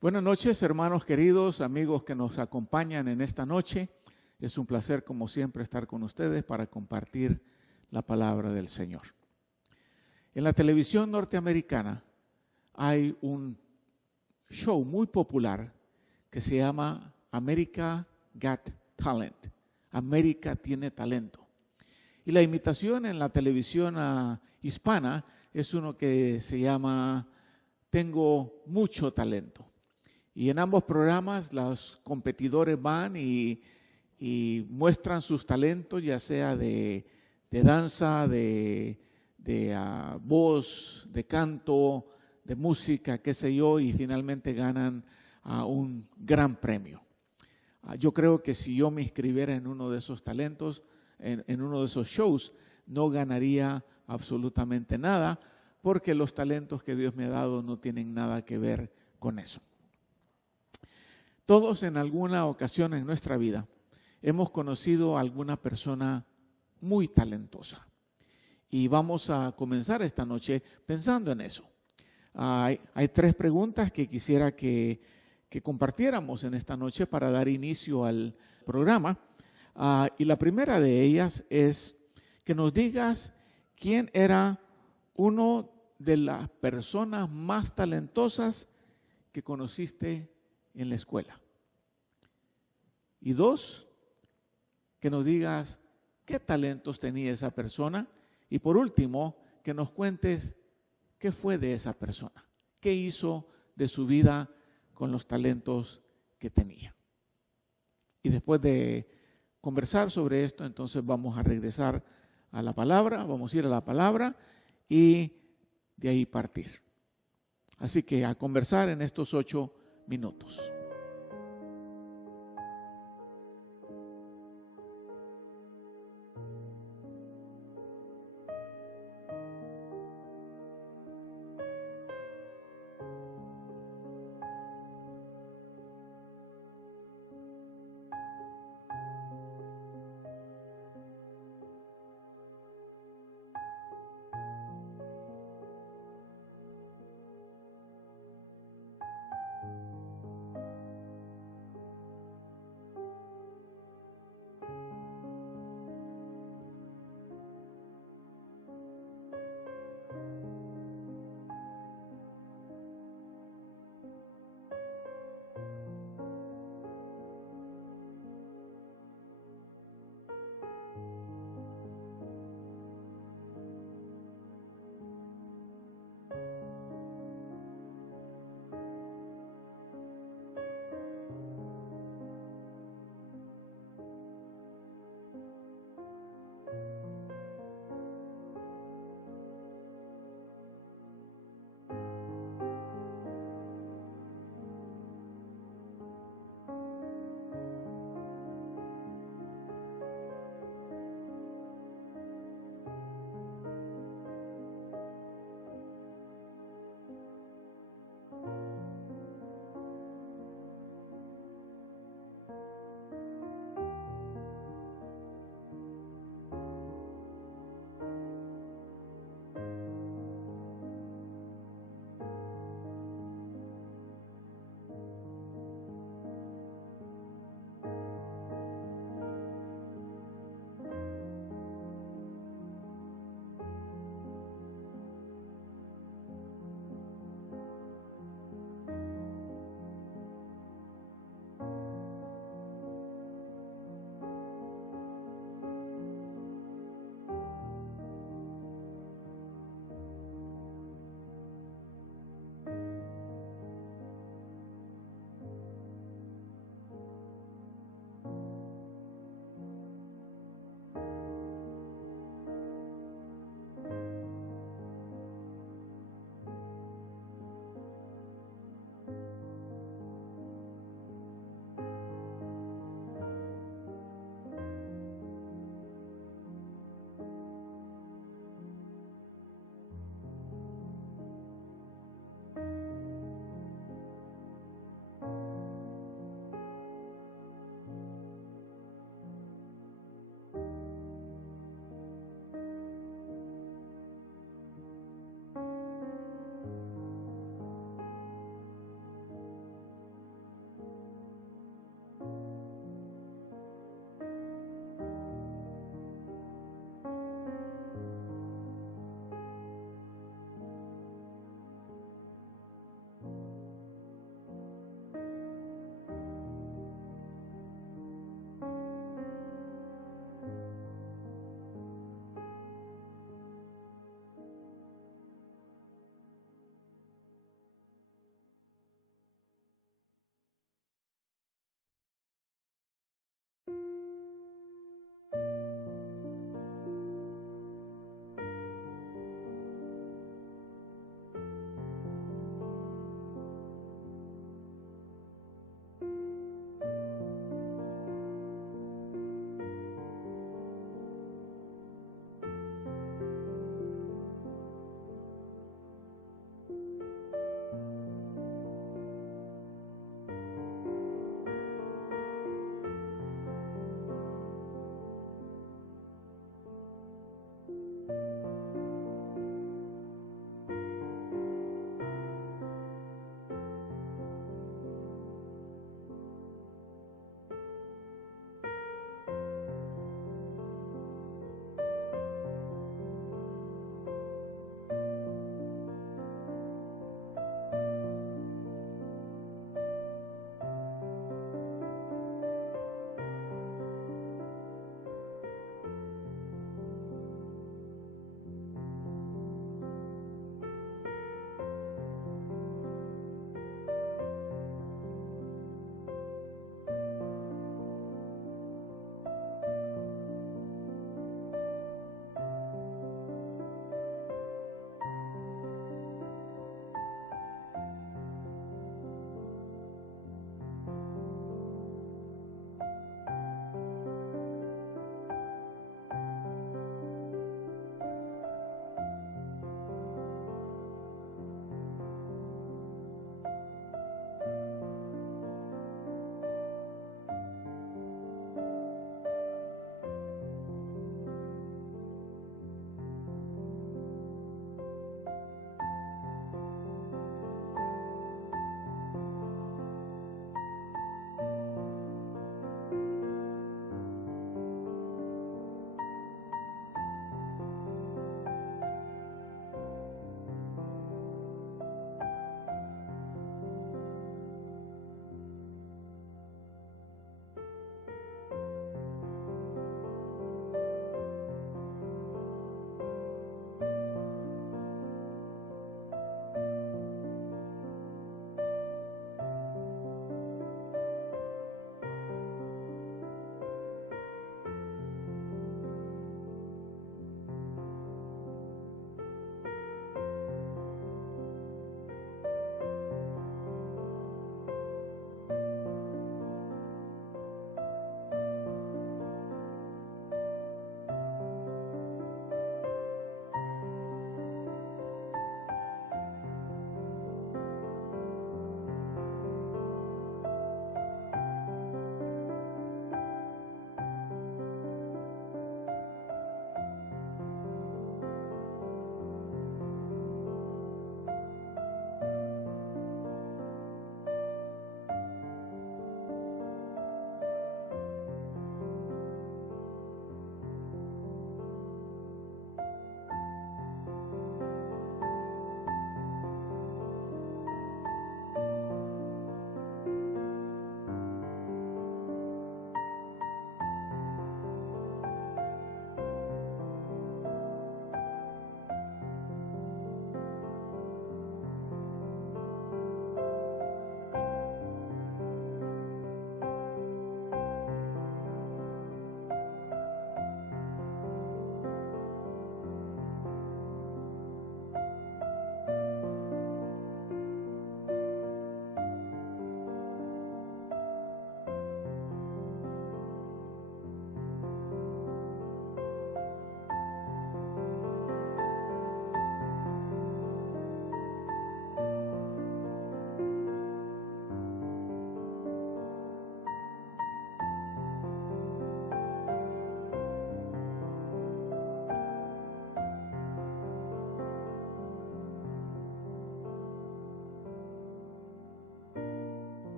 Buenas noches, hermanos queridos, amigos que nos acompañan en esta noche. Es un placer, como siempre, estar con ustedes para compartir la palabra del Señor. En la televisión norteamericana hay un show muy popular que se llama America Got Talent. América tiene talento. Y la imitación en la televisión hispana es uno que se llama Tengo mucho talento. Y en ambos programas los competidores van y muestran sus talentos, ya sea de danza, de voz, de canto, de música, qué sé yo, y finalmente ganan un gran premio. Yo creo que si yo me inscribiera en uno de esos talentos, en uno de esos shows, no ganaría absolutamente nada, porque los talentos que Dios me ha dado no tienen nada que ver con eso. Todos en alguna ocasión en nuestra vida hemos conocido a alguna persona muy talentosa. Y vamos a comenzar esta noche pensando en eso. Hay tres preguntas que quisiera que compartiéramos en esta noche para dar inicio al programa. Y la primera de ellas es que nos digas quién era uno de las personas más talentosas que conociste en la escuela. Y dos, que nos digas qué talentos tenía esa persona. Y por último, que nos cuentes qué fue de esa persona, qué hizo de su vida con los talentos que tenía. Y después de conversar sobre esto, entonces vamos a regresar a la palabra, vamos a ir a la palabra y de ahí partir. Así que a conversar en estos 8 minutos.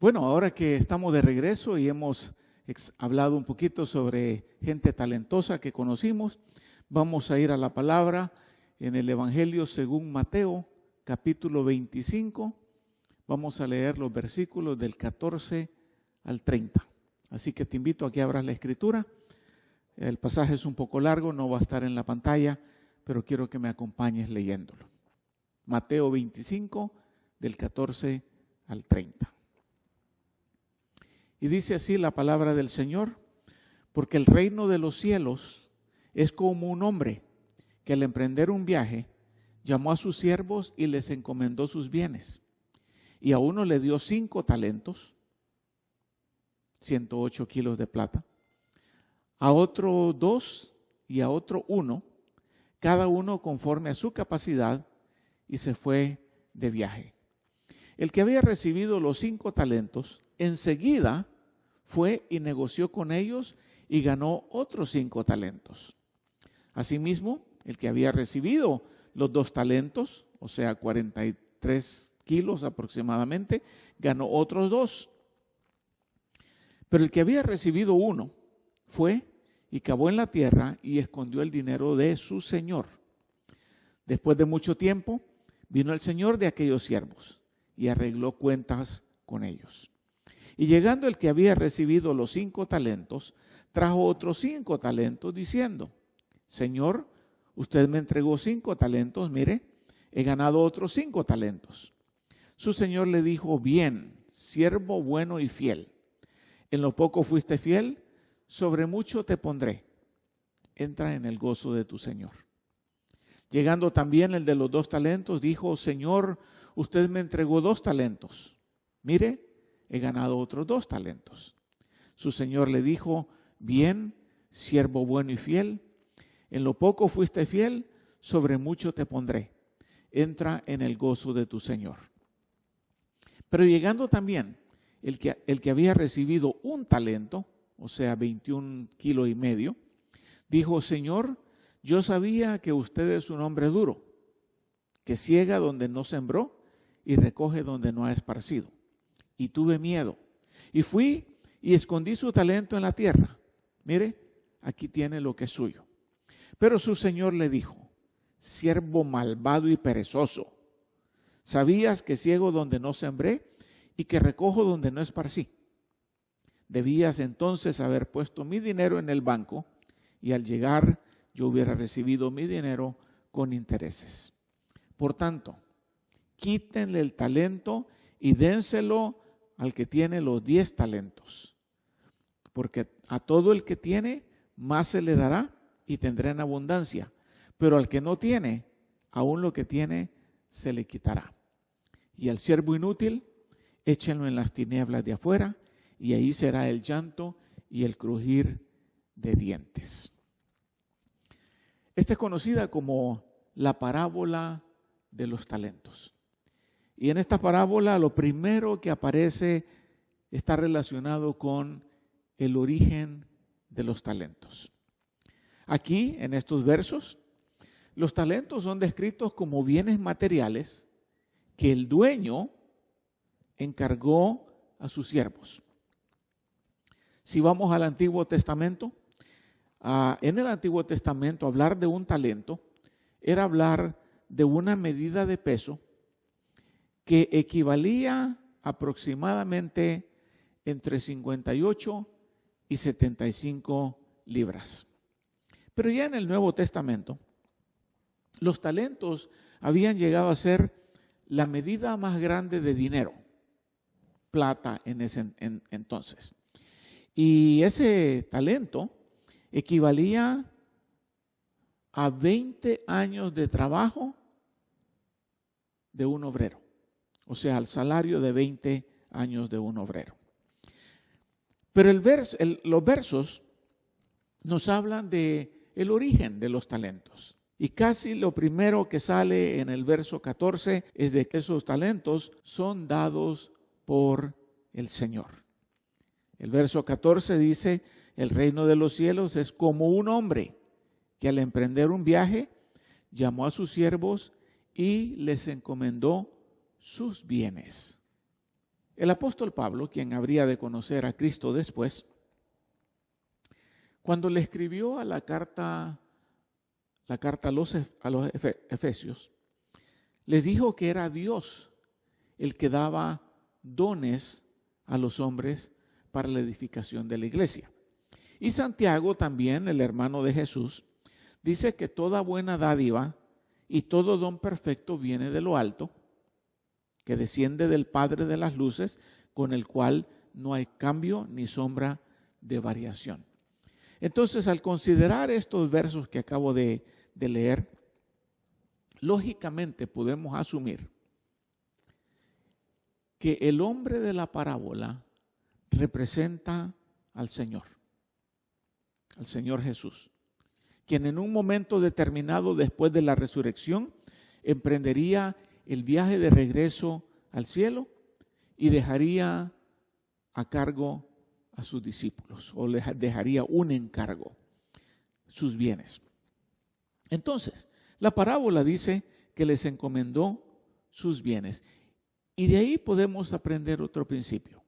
Bueno, ahora que estamos de regreso y hemos hablado un poquito sobre gente talentosa que conocimos, vamos a ir a la palabra en el Evangelio según Mateo, capítulo 25. Vamos a leer los versículos del 14 al 30. Así que te invito a que abras la escritura. El pasaje es un poco largo, no va a estar en la pantalla, pero quiero que me acompañes leyéndolo. Mateo 25, del 14 al 30. Y dice así la palabra del Señor: porque el reino de los cielos es como un hombre que al emprender un viaje llamó a sus siervos y les encomendó sus bienes. Y a uno le dio 5 talentos, 108 kilos de plata, a otro 2 y a otro 1, cada uno conforme a su capacidad, y se fue de viaje. El que había recibido los 5 talentos, enseguida fue y negoció con ellos y ganó otros 5 talentos. Asimismo, el que había recibido los 2 talentos, o sea, 43 kilos aproximadamente, ganó otros 2. Pero el que había recibido 1 fue y cavó en la tierra y escondió el dinero de su señor. Después de mucho tiempo, vino el señor de aquellos siervos y arregló cuentas con ellos. Y llegando el que había recibido los 5 talentos, trajo otros 5 talentos, diciendo: Señor, usted me entregó 5 talentos, mire, he ganado otros 5 talentos. Su señor le dijo: bien, siervo bueno y fiel. En lo poco fuiste fiel, sobre mucho te pondré. Entra en el gozo de tu señor. Llegando también el de los 2 talentos, dijo: Señor, usted me entregó 2 talentos. Mire, he ganado otros 2 talentos. Su señor le dijo: bien, siervo bueno y fiel. En lo poco fuiste fiel, sobre mucho te pondré. Entra en el gozo de tu señor. Pero llegando también el que había recibido 1 talento, o sea, 21 kilos y medio, dijo: Señor, yo sabía que usted es un hombre duro, que ciega donde no sembró y recoge donde no ha esparcido. Y tuve miedo, y fui y escondí su talento en la tierra. Mire, aquí tiene lo que es suyo. Pero su señor le dijo: siervo malvado y perezoso, sabías que ciego donde no sembré y que recojo donde no esparcí. Debías entonces haber puesto mi dinero en el banco, y al llegar yo hubiera recibido mi dinero con intereses. Por tanto, quítenle el talento y dénselo al que tiene los 10 talentos. Porque a todo el que tiene, más se le dará y tendrá en abundancia. Pero al que no tiene, aún lo que tiene se le quitará. Y al siervo inútil, échenlo en las tinieblas de afuera, y ahí será el llanto y el crujir de dientes. Esta es conocida como la parábola de los talentos. Y en esta parábola lo primero que aparece está relacionado con el origen de los talentos. Aquí, en estos versos, los talentos son descritos como bienes materiales que el dueño encargó a sus siervos. Si vamos al Antiguo Testamento, en el Antiguo Testamento hablar de un talento era hablar de una medida de peso que equivalía aproximadamente entre 58 y 75 libras. Pero ya en el Nuevo Testamento, los talentos habían llegado a ser la medida más grande de dinero, plata en ese entonces. Y ese talento equivalía a 20 años de trabajo de un obrero, o sea, al salario de 20 años de un obrero. Pero los versos nos hablan de el origen de los talentos. Y casi lo primero que sale en el verso 14 es de que esos talentos son dados por el Señor. El verso 14 dice: el reino de los cielos es como un hombre que al emprender un viaje llamó a sus siervos y les encomendó sus bienes. El apóstol Pablo, quien habría de conocer a Cristo después, cuando le escribió la carta a los Efesios, les dijo que era Dios el que daba dones a los hombres para la edificación de la iglesia. Y Santiago también, el hermano de Jesús, dice que toda buena dádiva y todo don perfecto viene de lo alto, que desciende del Padre de las luces, con el cual no hay cambio ni sombra de variación. Entonces, al considerar estos versos que acabo de leer, lógicamente podemos asumir que el hombre de la parábola representa al Señor Jesús, quien en un momento determinado después de la resurrección emprendería el viaje de regreso al cielo y dejaría a cargo a sus discípulos, o les dejaría un encargo, sus bienes. Entonces, la parábola dice que les encomendó sus bienes. Y de ahí podemos aprender otro principio.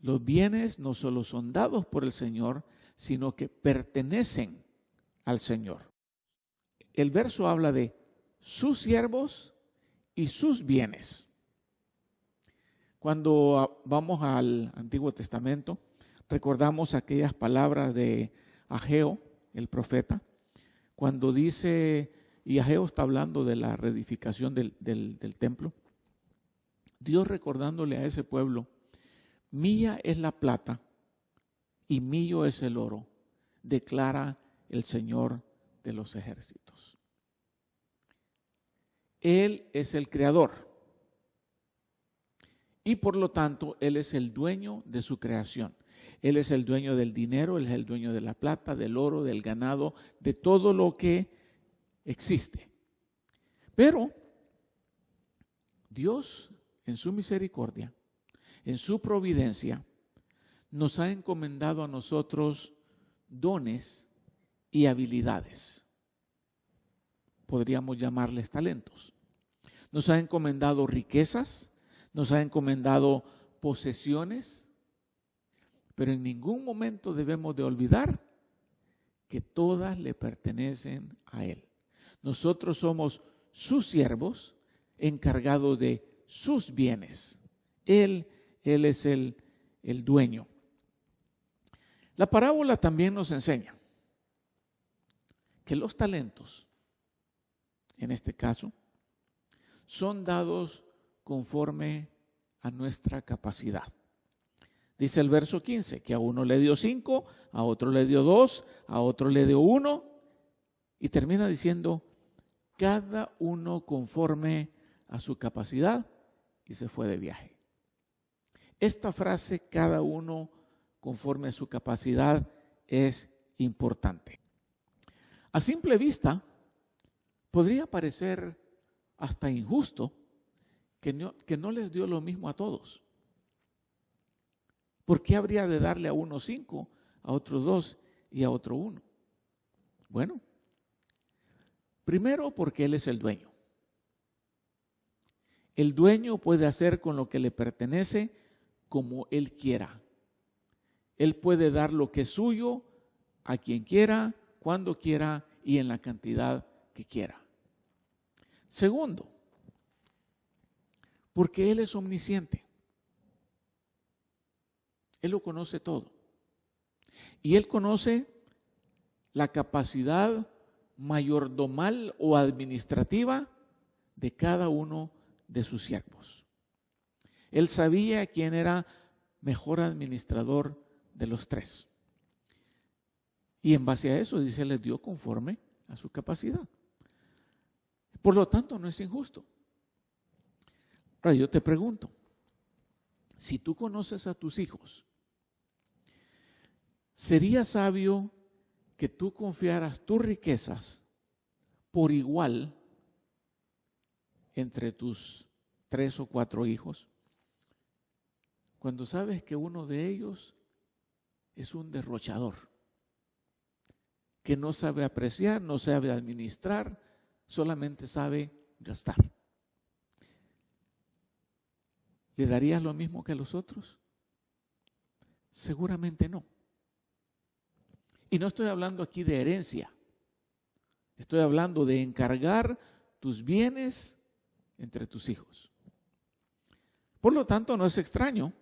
Los bienes no solo son dados por el Señor, sino que pertenecen al Señor. El verso habla de sus siervos y sus bienes. Cuando vamos al Antiguo Testamento, recordamos aquellas palabras de Ageo, el profeta, cuando dice, y Ageo está hablando de la reedificación del templo, Dios recordándole a ese pueblo, mía es la plata y mío es el oro, declara el Señor de los ejércitos. Él es el creador y por lo tanto Él es el dueño de su creación. Él es el dueño del dinero, Él es el dueño de la plata, del oro, del ganado, de todo lo que existe. Pero Dios, en su misericordia, en su providencia, nos ha encomendado a nosotros dones y habilidades. Podríamos llamarles talentos. Nos ha encomendado riquezas, nos ha encomendado posesiones, pero en ningún momento debemos de olvidar que todas le pertenecen a Él. Nosotros somos sus siervos encargados de sus bienes. Él es el dueño. La parábola también nos enseña que los talentos, en este caso, son dados conforme a nuestra capacidad. Dice el verso 15, que a uno le dio 5, a otro le dio 2, a otro le dio 1, y termina diciendo, cada uno conforme a su capacidad, y se fue de viaje. Esta frase, cada uno conforme a su capacidad, es importante. A simple vista, podría parecer hasta injusto que no les dio lo mismo a todos. ¿Por qué habría de darle a uno 5, a otro 2 y a otro 1? Bueno, primero porque Él es el dueño. El dueño puede hacer con lo que le pertenece como Él quiera. Él puede dar lo que es suyo a quien quiera, cuando quiera y en la cantidad que quiera. Segundo, porque Él es omnisciente. Él lo conoce todo. Y Él conoce la capacidad mayordomal o administrativa de cada uno de sus siervos. Él sabía quién era mejor administrador de los tres. Y en base a eso, dice, les dio conforme a su capacidad. Por lo tanto, no es injusto. Ahora yo te pregunto, si tú conoces a tus hijos, ¿sería sabio que tú confiaras tus riquezas por igual entre tus 3 o 4 hijos? Cuando sabes que uno de ellos es un derrochador, que no sabe apreciar, no sabe administrar, solamente sabe gastar. ¿le darías lo mismo que a los otros? Seguramente no. Y no estoy hablando aquí de herencia. Estoy hablando de encargar tus bienes entre tus hijos. Por lo tanto, no es extraño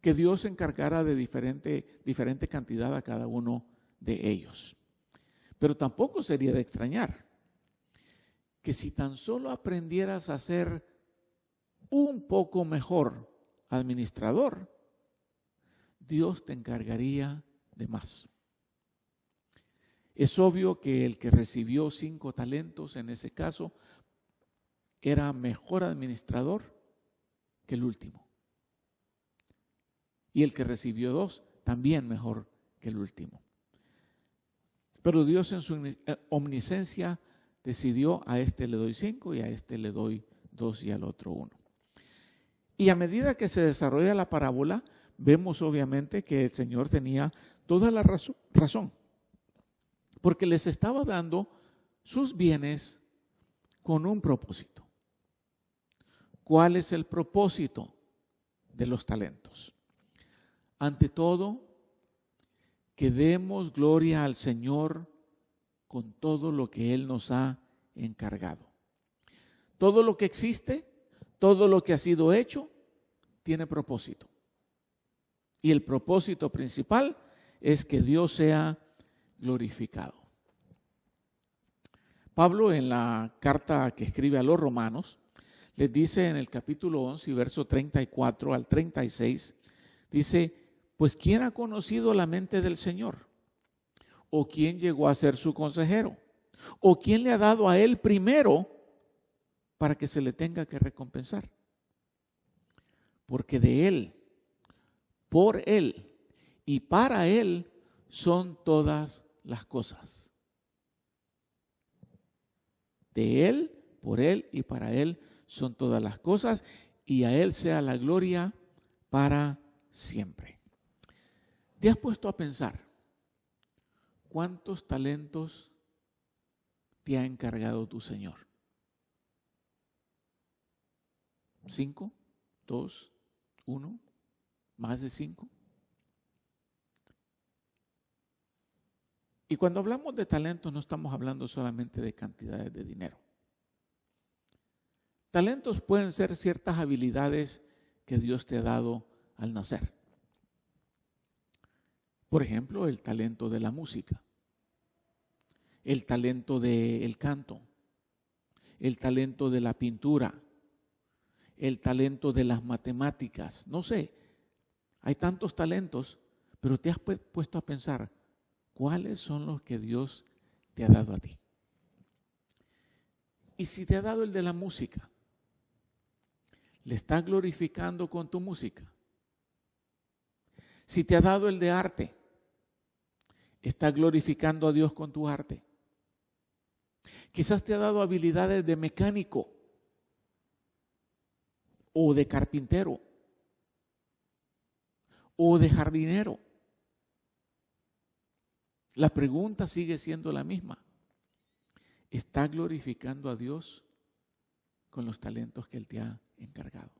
que Dios encargara de diferente cantidad a cada uno de ellos. Pero tampoco sería de extrañar que si tan solo aprendieras a ser un poco mejor administrador, Dios te encargaría de más. Es obvio que el que recibió 5 talentos en ese caso era mejor administrador que el último. Y el que recibió 2 también mejor que el último. Pero Dios en su omnisciencia decidió: a este le doy 5 y a este le doy 2 y al otro 1. Y a medida que se desarrolla la parábola, vemos obviamente que el Señor tenía toda la razón, porque les estaba dando sus bienes con un propósito. ¿Cuál es el propósito de los talentos? Ante todo, que demos gloria al Señor con todo lo que Él nos ha encargado. Todo lo que existe, todo lo que ha sido hecho, tiene propósito. Y el propósito principal es que Dios sea glorificado. Pablo, en la carta que escribe a los romanos, les dice en el capítulo 11, verso 34 al 36, dice: pues ¿quién ha conocido la mente del Señor? ¿O quién llegó a ser su consejero? ¿O quién le ha dado a él primero para que se le tenga que recompensar? Porque de él, por él y para él son todas las cosas. De él, por él y para él son todas las cosas, y a él sea la gloria para siempre. ¿Te has puesto a pensar cuántos talentos te ha encargado tu Señor? ¿5? ¿2? ¿1? ¿Más de 5? Y cuando hablamos de talentos no estamos hablando solamente de cantidades de dinero. Talentos pueden ser ciertas habilidades que Dios te ha dado al nacer. Por ejemplo, el talento de la música, el talento del canto, el talento de la pintura, el talento de las matemáticas. No sé, hay tantos talentos, pero te has puesto a pensar cuáles son los que Dios te ha dado a ti. Y si te ha dado el de la música, ¿le estás glorificando con tu música? Si te ha dado el de arte, ¿estás glorificando a Dios con tu arte? Quizás te ha dado habilidades de mecánico o de carpintero o de jardinero. La pregunta sigue siendo la misma. ¿Estás glorificando a Dios con los talentos que Él te ha encargado?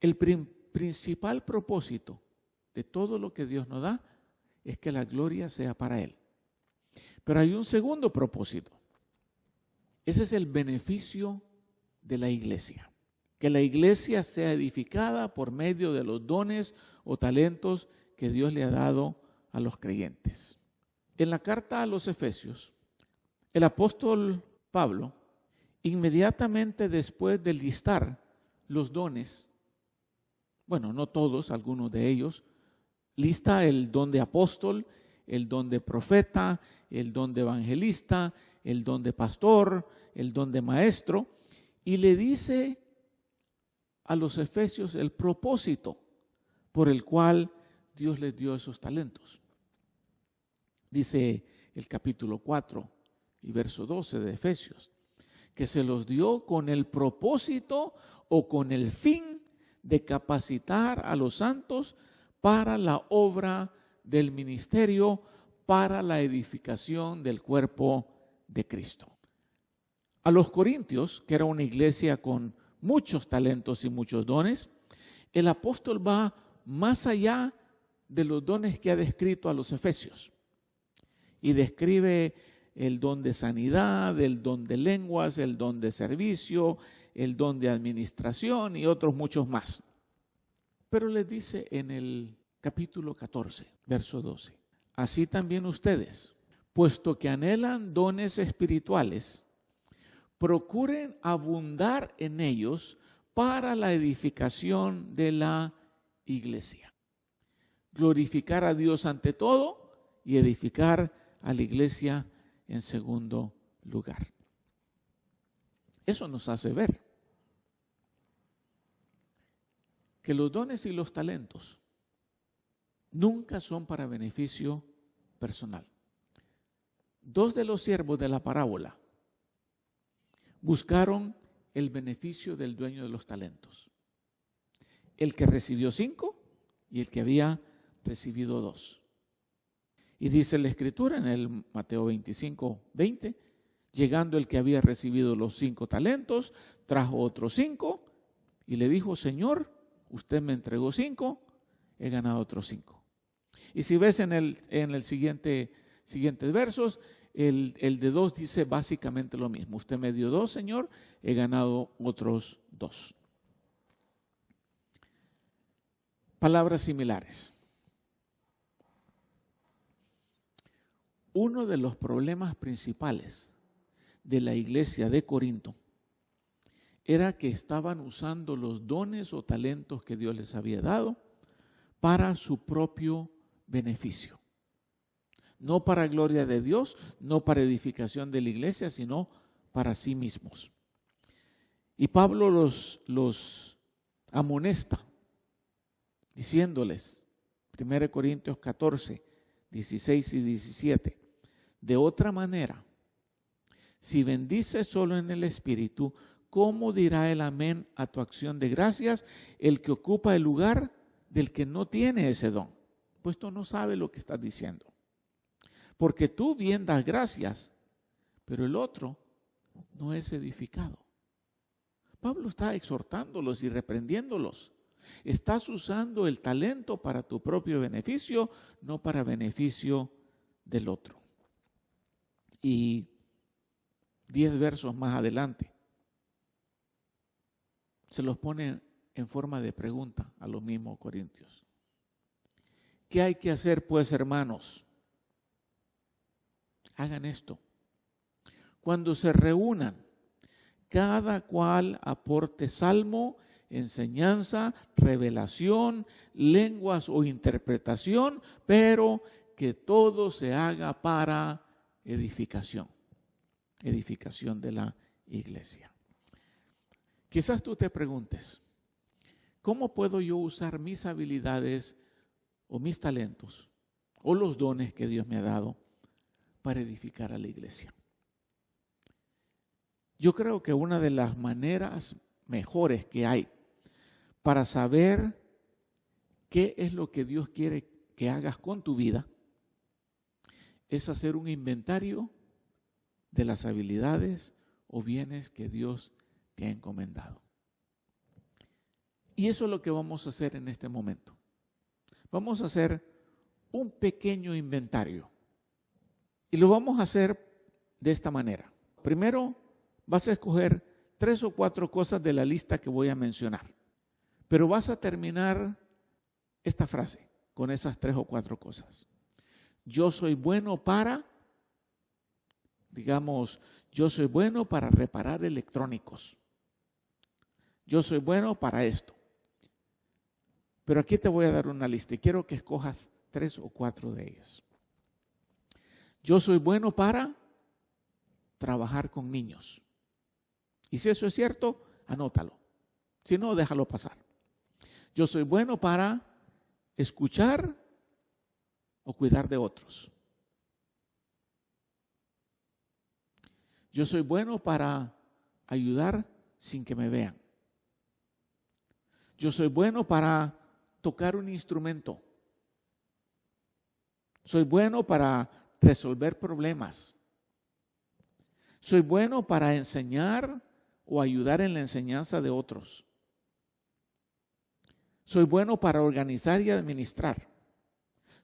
El principal propósito de todo lo que Dios nos da es que la gloria sea para Él. Pero hay un segundo propósito. Ese es el beneficio de la iglesia. Que la iglesia sea edificada por medio de los dones o talentos que Dios le ha dado a los creyentes. En la carta a los Efesios, el apóstol Pablo, inmediatamente después de listar los dones, bueno, no todos, algunos de ellos, lista el don de apóstol, el don de profeta, el don de evangelista, el don de pastor, el don de maestro, y le dice a los efesios el propósito por el cual Dios les dio esos talentos. Dice el capítulo 4 y verso 12 de Efesios, que se los dio con el propósito o con el fin de capacitar a los santos para la obra del ministerio, para la edificación del cuerpo de Cristo. A los corintios, que era una iglesia con muchos talentos y muchos dones, el apóstol va más allá de los dones que ha descrito a los efesios y describe el don de sanidad, el don de lenguas, el don de servicio, el don de administración y otros muchos más. Pero les dice en el capítulo 14, verso 12, así también ustedes, puesto que anhelan dones espirituales, procuren abundar en ellos para la edificación de la iglesia. Glorificar a Dios ante todo y edificar a la iglesia en segundo lugar. Eso nos hace ver que los dones y los talentos nunca son para beneficio personal. Dos de los siervos de la parábola buscaron el beneficio del dueño de los talentos. El que recibió 5 y el que había recibido 2. Y dice la Escritura en el Mateo 25, 20, llegando el que había recibido los 5 talentos, trajo otros 5 y le dijo, Señor, usted me entregó 5, he ganado otros 5. Y si ves en el siguientes versos, el de 2 dice básicamente lo mismo. Usted me dio 2, Señor, he ganado otros 2. Palabras similares. Uno de los problemas principales de la iglesia de Corinto era que estaban usando los dones o talentos que Dios les había dado para su propio beneficio. No para gloria de Dios, no para edificación de la iglesia, sino para sí mismos. Y Pablo los amonesta diciéndoles, 1 Corintios 14, 16 y 17, de otra manera, si bendices solo en el Espíritu, ¿cómo dirá el amén a tu acción de gracias el que ocupa el lugar del que no tiene ese don? Pues tú no sabes lo que estás diciendo. Porque tú bien das gracias, pero el otro no es edificado. Pablo está exhortándolos y reprendiéndolos. Estás usando el talento para tu propio beneficio, no para beneficio del otro. Y 10 versos más adelante, se los pone en forma de pregunta a los mismos corintios. ¿Qué hay que hacer pues, hermanos? Hagan esto. Cuando se reúnan, cada cual aporte salmo, enseñanza, revelación, lenguas o interpretación, pero que todo se haga para edificación de la iglesia. Quizás tú te preguntes, ¿cómo puedo yo usar mis habilidades o mis talentos o los dones que Dios me ha dado para edificar a la iglesia? Yo creo que una de las maneras mejores que hay para saber qué es lo que Dios quiere que hagas con tu vida es hacer un inventario de las habilidades o bienes que Dios te ha encomendado. Y eso es lo que vamos a hacer en este momento. Vamos a hacer un pequeño inventario. Y lo vamos a hacer de esta manera. Primero, vas a escoger 3 o 4 cosas de la lista que voy a mencionar. Pero vas a terminar esta frase con esas 3 o 4 cosas. Yo soy bueno para, digamos, yo soy bueno para reparar electrónicos. Yo soy bueno para esto. Pero aquí te voy a dar una lista y quiero que escojas 3 o 4 de ellas. Yo soy bueno para trabajar con niños. Y si eso es cierto, anótalo. Si no, déjalo pasar. Yo soy bueno para escuchar o cuidar de otros. Yo soy bueno para ayudar sin que me vean. Yo soy bueno para tocar un instrumento. Soy bueno para resolver problemas. Soy bueno para enseñar o ayudar en la enseñanza de otros. Soy bueno para organizar y administrar.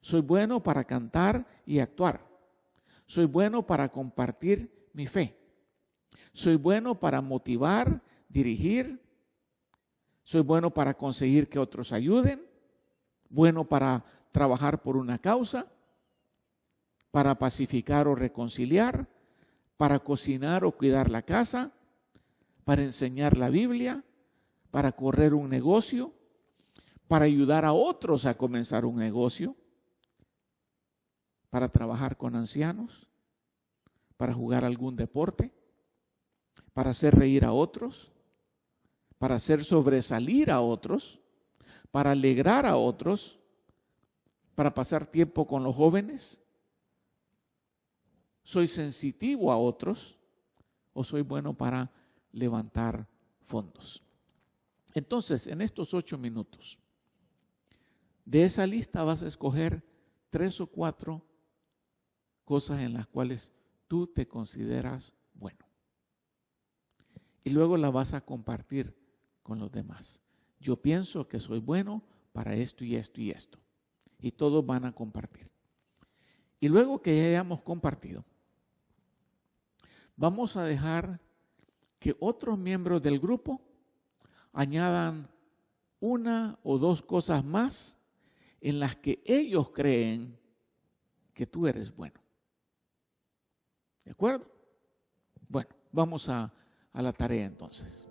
Soy bueno para cantar y actuar. Soy bueno para compartir mi fe. Soy bueno para motivar, dirigir. Soy bueno para conseguir que otros ayuden. Bueno para trabajar por una causa. Para pacificar o reconciliar. Para cocinar o cuidar la casa. Para enseñar la Biblia. Para correr un negocio. Para ayudar a otros a comenzar un negocio. Para trabajar con ancianos, para jugar algún deporte, para hacer reír a otros, para hacer sobresalir a otros, para alegrar a otros, para pasar tiempo con los jóvenes. ¿Soy sensitivo a otros o soy bueno para levantar fondos? Entonces, en estos 8 minutos, de esa lista vas a escoger 3 o 4 cosas en las cuales tú te consideras bueno. Y luego la vas a compartir con los demás. Yo pienso que soy bueno para esto y esto y esto. Y todos van a compartir. Y luego que ya hayamos compartido, vamos a dejar que otros miembros del grupo añadan 1 o 2 cosas más en las que ellos creen que tú eres bueno. ¿De acuerdo? Bueno, vamos a la tarea entonces.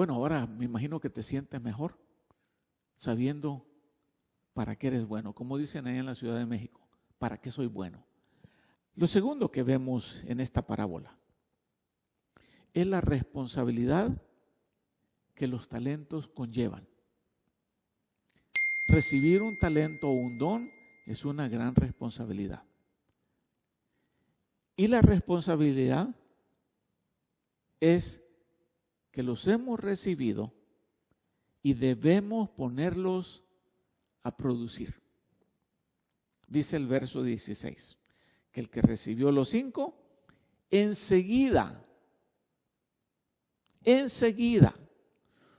Bueno, ahora me imagino que te sientes mejor sabiendo para qué eres bueno. Como dicen ahí en la Ciudad de México, ¿para qué soy bueno? Lo segundo que vemos en esta parábola es la responsabilidad que los talentos conllevan. Recibir un talento o un don es una gran responsabilidad. Y la responsabilidad es que los hemos recibido y debemos ponerlos a producir. Dice el verso 16, que el que recibió los 5, enseguida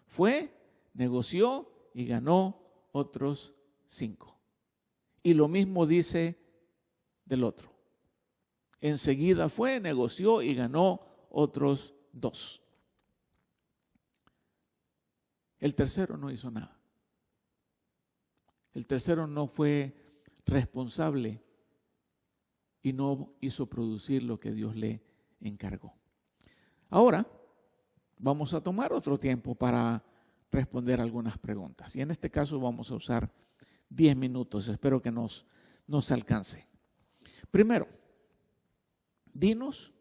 fue, negoció y ganó otros 5. Y lo mismo dice del otro. Enseguida fue, negoció y ganó otros 2. El tercero no hizo nada. El tercero no fue responsable y no hizo producir lo que Dios le encargó. Ahora vamos a tomar otro tiempo para responder algunas preguntas. Y en este caso vamos a usar 10 minutos. Espero que nos alcance. Primero, dinos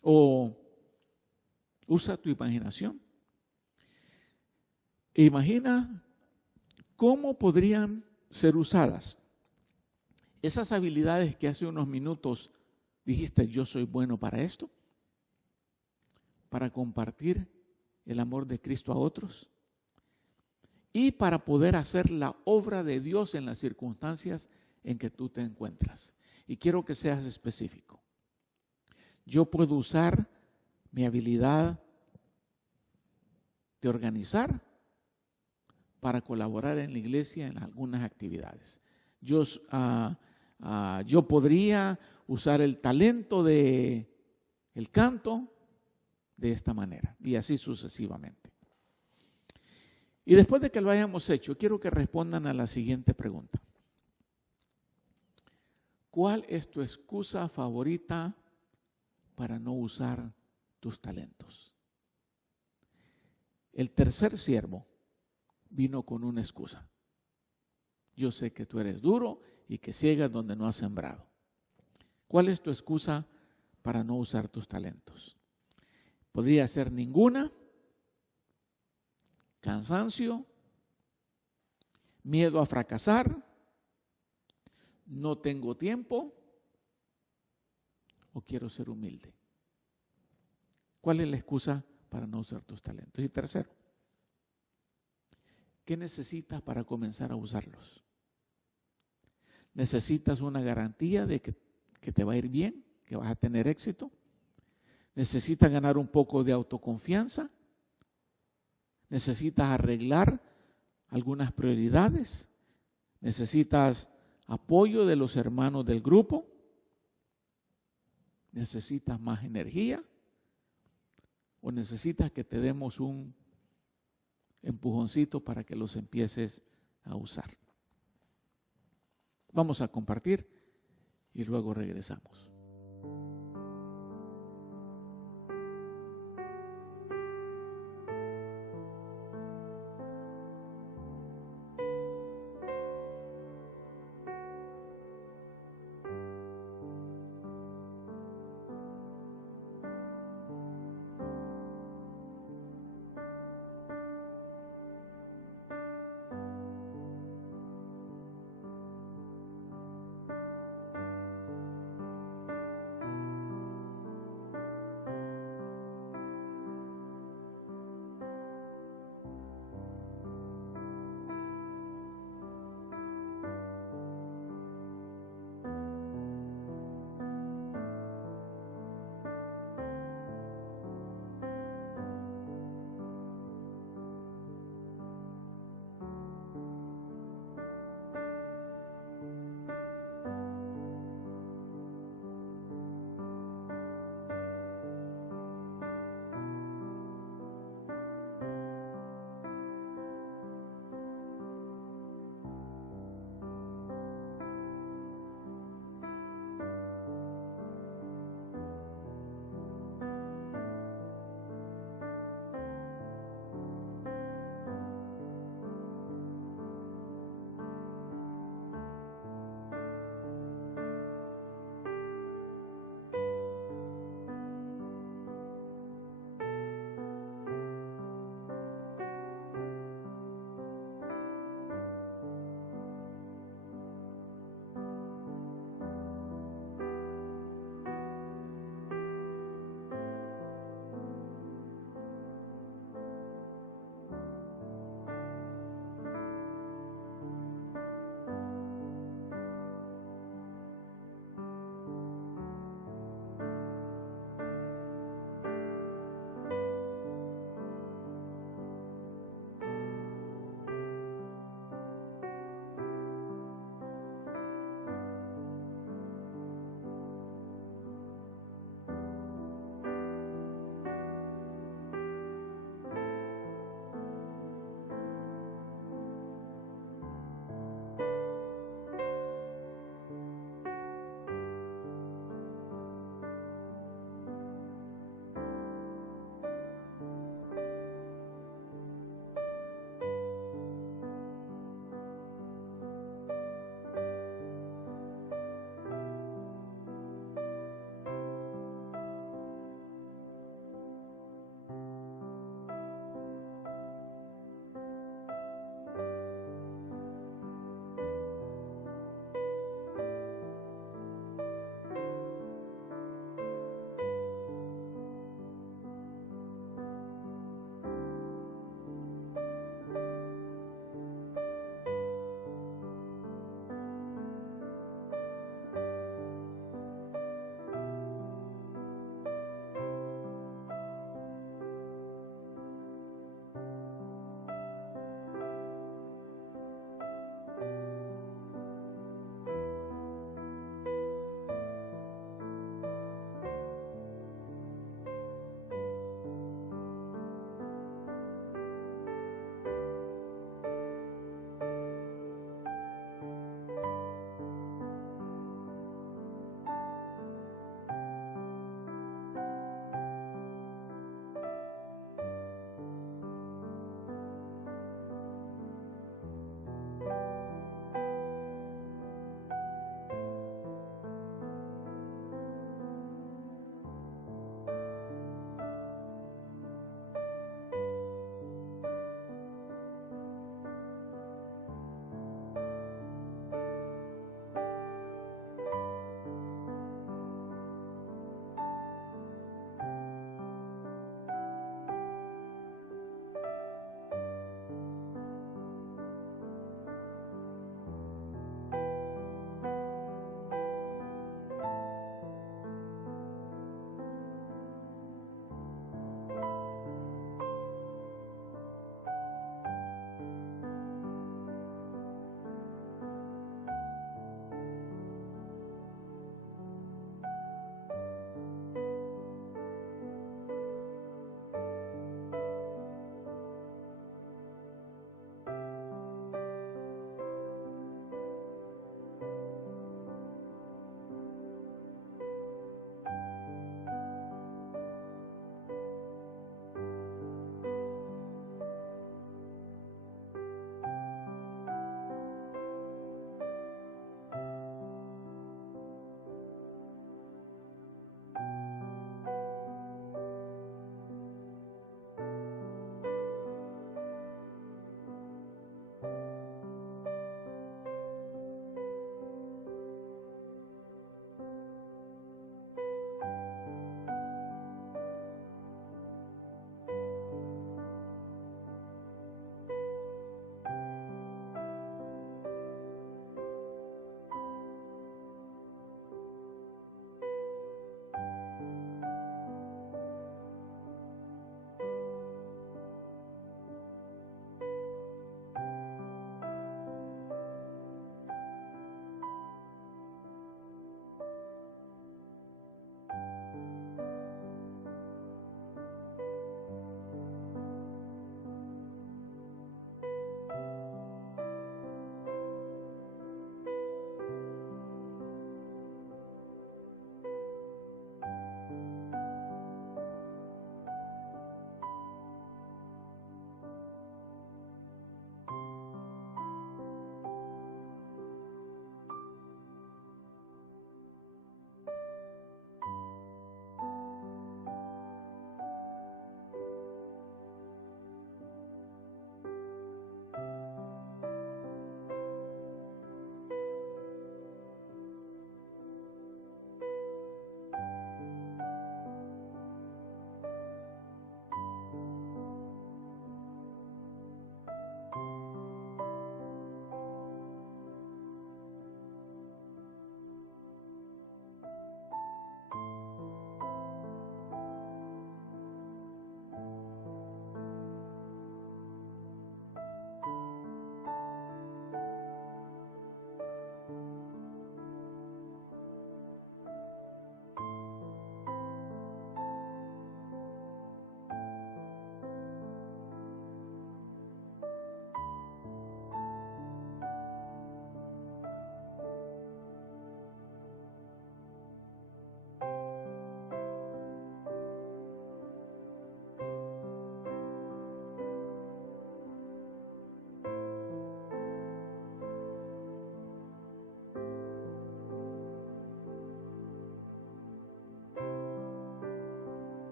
o usa tu imaginación. Imagina cómo podrían ser usadas esas habilidades que hace unos minutos dijiste, yo soy bueno para esto, para compartir el amor de Cristo a otros y para poder hacer la obra de Dios en las circunstancias en que tú te encuentras. Y quiero que seas específico. Yo puedo usar mi habilidad de organizar para colaborar en la iglesia en algunas actividades. Yo podría usar el talento de el canto de esta manera y así sucesivamente. Y después de que lo hayamos hecho, quiero que respondan a la siguiente pregunta. ¿Cuál es tu excusa favorita para no usar tus talentos? El tercer siervo vino con una excusa. Yo sé que tú eres duro y que ciegas donde no has sembrado. ¿Cuál es tu excusa para no usar tus talentos? Podría ser ninguna, cansancio, miedo a fracasar, no tengo tiempo o quiero ser humilde. ¿Cuál es la excusa para no usar tus talentos? Y tercero, ¿qué necesitas para comenzar a usarlos? ¿Necesitas una garantía de que te va a ir bien, que vas a tener éxito? ¿Necesitas ganar un poco de autoconfianza? ¿Necesitas arreglar algunas prioridades? ¿Necesitas apoyo de los hermanos del grupo? ¿Necesitas más energía? ¿O necesitas que te demos un empujoncito para que los empieces a usar? Vamos a compartir y luego regresamos.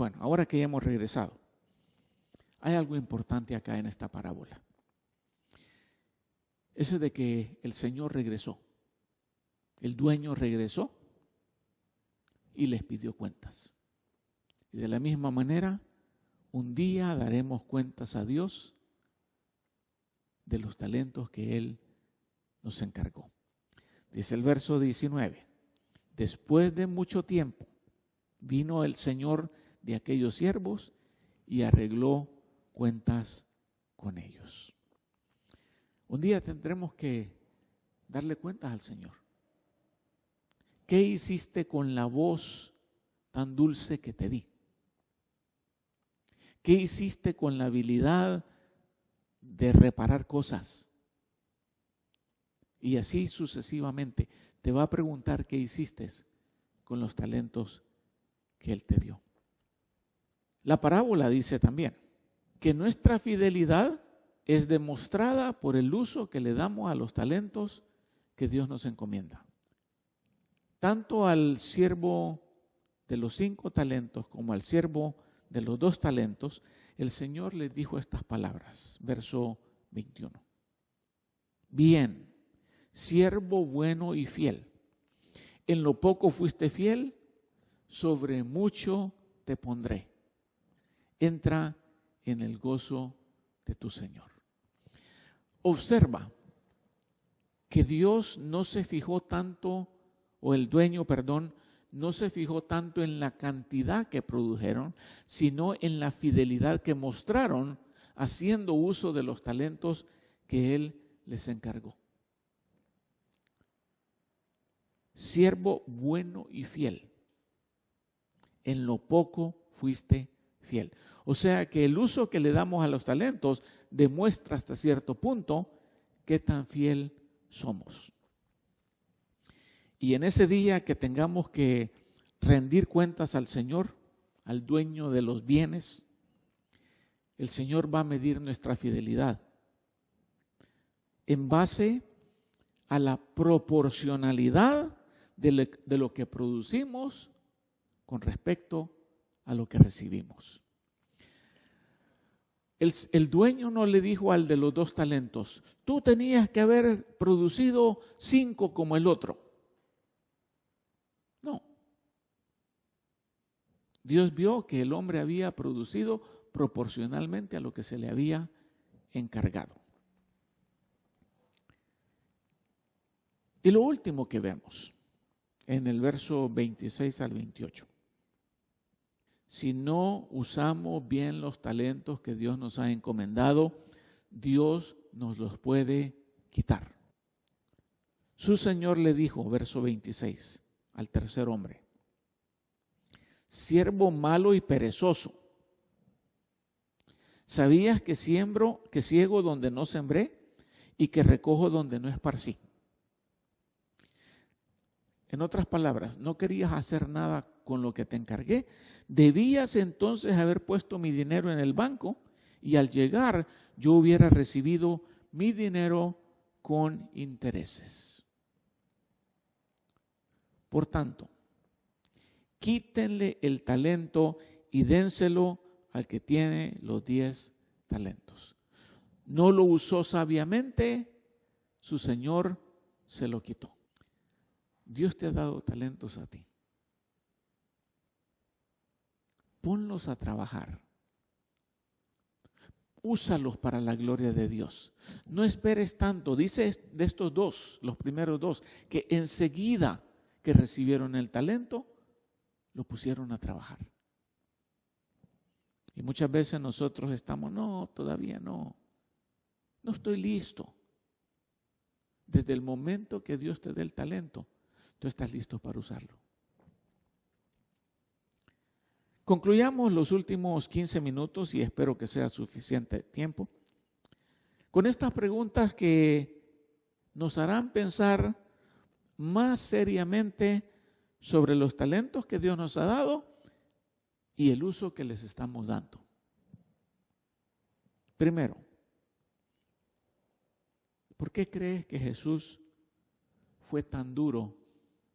Bueno, ahora que ya hemos regresado, hay algo importante acá en esta parábola. Eso de que el Señor regresó, el dueño regresó y les pidió cuentas. Y de la misma manera, un día daremos cuentas a Dios de los talentos que Él nos encargó. Dice el verso 19, después de mucho tiempo vino el Señor de aquellos siervos y arregló cuentas con ellos. Un día tendremos que darle cuentas al Señor. ¿Qué hiciste con la voz tan dulce que te di? ¿Qué hiciste con la habilidad de reparar cosas? Y así sucesivamente. Te va a preguntar qué hiciste con los talentos que Él te dio. La parábola dice también que nuestra fidelidad es demostrada por el uso que le damos a los talentos que Dios nos encomienda. Tanto al siervo de los 5 talentos como al siervo de los 2 talentos, el Señor les dijo estas palabras, verso 21. Bien, siervo bueno y fiel, en lo poco fuiste fiel, sobre mucho te pondré. Entra en el gozo de tu Señor. Observa que Dios no se fijó tanto, o el dueño, perdón, no se fijó tanto en la cantidad que produjeron, sino en la fidelidad que mostraron haciendo uso de los talentos que Él les encargó. Siervo bueno y fiel, en lo poco fuiste fiel. O sea que el uso que le damos a los talentos demuestra hasta cierto punto qué tan fiel somos. Y en ese día que tengamos que rendir cuentas al Señor, al dueño de los bienes, el Señor va a medir nuestra fidelidad en base a la proporcionalidad de lo que producimos con respecto a lo que recibimos. El dueño no le dijo al de los 2 talentos, tú tenías que haber producido 5 como el otro. No. Dios vio que el hombre había producido proporcionalmente a lo que se le había encargado. Y lo último que vemos en el verso 26 al 28. Si no usamos bien los talentos que Dios nos ha encomendado, Dios nos los puede quitar. Su Señor le dijo, verso 26, al tercer hombre, siervo malo y perezoso, ¿sabías que ciego donde no sembré y que recojo donde no esparcí? En otras palabras, no querías hacer nada con lo que te encargué. Debías entonces haber puesto mi dinero en el banco y al llegar yo hubiera recibido mi dinero con intereses. Por tanto, quítenle el talento y dénselo al que tiene los 10 talentos. No lo usó sabiamente, su Señor se lo quitó. Dios te ha dado talentos a ti. Ponlos a trabajar. Úsalos para la gloria de Dios. No esperes tanto. Dice de estos 2, los primeros 2, que enseguida que recibieron el talento, lo pusieron a trabajar. Y muchas veces nosotros estamos, no, todavía no estoy listo. Desde el momento que Dios te dé el talento, tú estás listo para usarlo. Concluyamos los últimos 15 minutos y espero que sea suficiente tiempo con estas preguntas que nos harán pensar más seriamente sobre los talentos que Dios nos ha dado y el uso que les estamos dando. Primero, ¿por qué crees que Jesús fue tan duro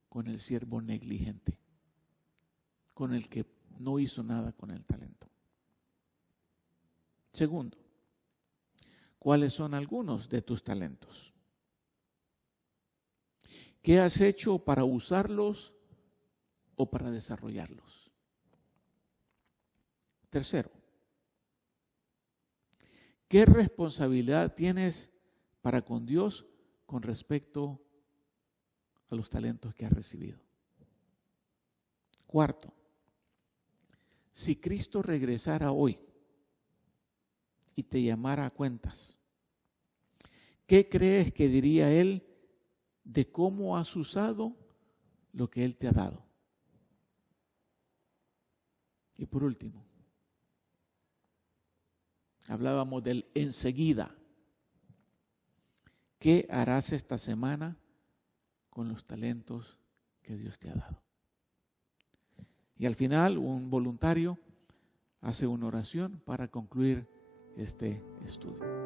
con el siervo negligente, con el que no hizo nada con el talento. Segundo, ¿cuáles son algunos de tus talentos? ¿Qué has hecho para usarlos o para desarrollarlos? Tercero, ¿qué responsabilidad tienes para con Dios con respecto a los talentos que has recibido? Cuarto, si Cristo regresara hoy y te llamara a cuentas, ¿qué crees que diría Él de cómo has usado lo que Él te ha dado? Y por último, hablábamos del enseguida. ¿Qué harás esta semana con los talentos que Dios te ha dado? Y al final, un voluntario hace una oración para concluir este estudio.